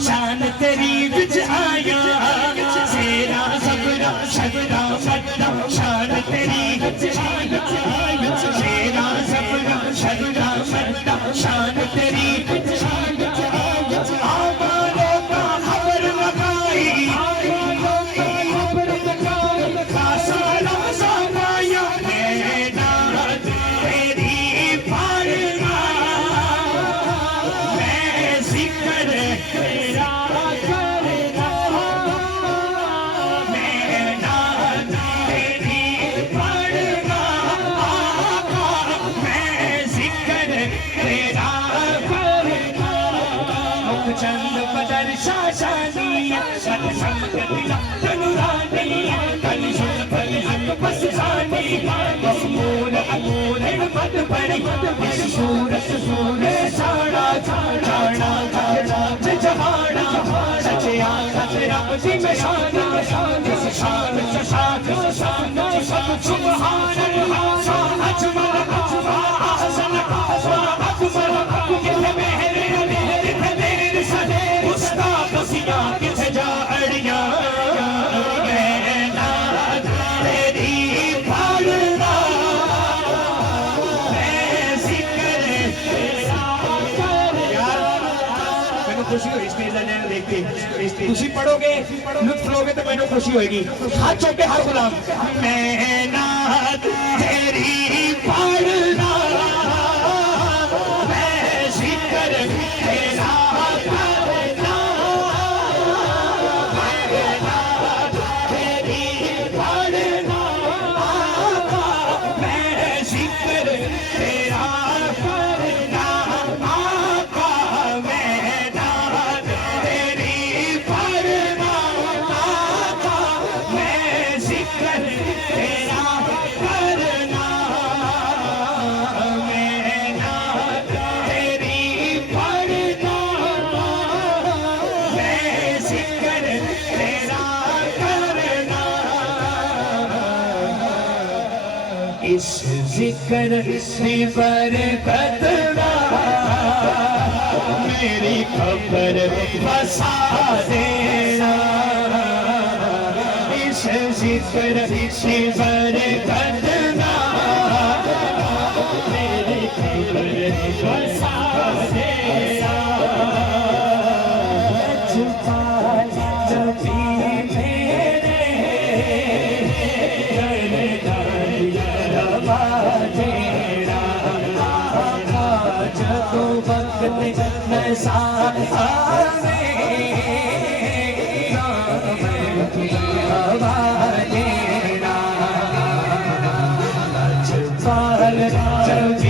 شان تیری بچ آیا سیرا صبرا شبرا مدہ شان تیری بچ آیا سیرا صبرا شبرا مدہ شان تیری بچ آیا آمانوں کا خبر مکائی خاصا رازا مایا مینا تیری پھاڑنا میں ذکر تیرا کرنا مینا تیری پھاڑنا آقا میں ذکر تیرا کرنا چند بدر شاشانیاں سن سمت دلا تنورانیاں کل شد پل حق بس جانی مقبول عبول مد پڑی اس صورت سورے چھاڑا چھاڑا جہاڑا سچیا سچرا جی میں شانا اس شان شان شان سب سبحان اللہ اجمل احسن اکبر یہ مہر مہر سدے استاد سیاں کتھ جا اڑیاں مینا تیری پھاڑنا میں ذکر تیرا کرنا میں خوشی ہوئی اسٹیج لینے دیکھتے خوشی پڑھو گے لطف لو گے تو میں خوشی ہوئے گی ہاتھ چوک کے ہر غلام مینا تیری پھاڑنا میں ذکر تیرا کرنا مینا تیری پھاڑنا آقا میں ذکر تیرا کرنا آقا مینا تیری پھاڑنا آقا میں ذکر تیرا کرنا مینا تیری پھاڑنا میں ذکر تیرا کرنا اس ذکر سے برکت میری قبر بسا دینا اس ذکر سے برکت میری قبر بسا دینا جبی میرے جدو وقت نسا آوے میں ہوا دینا اجبال جبی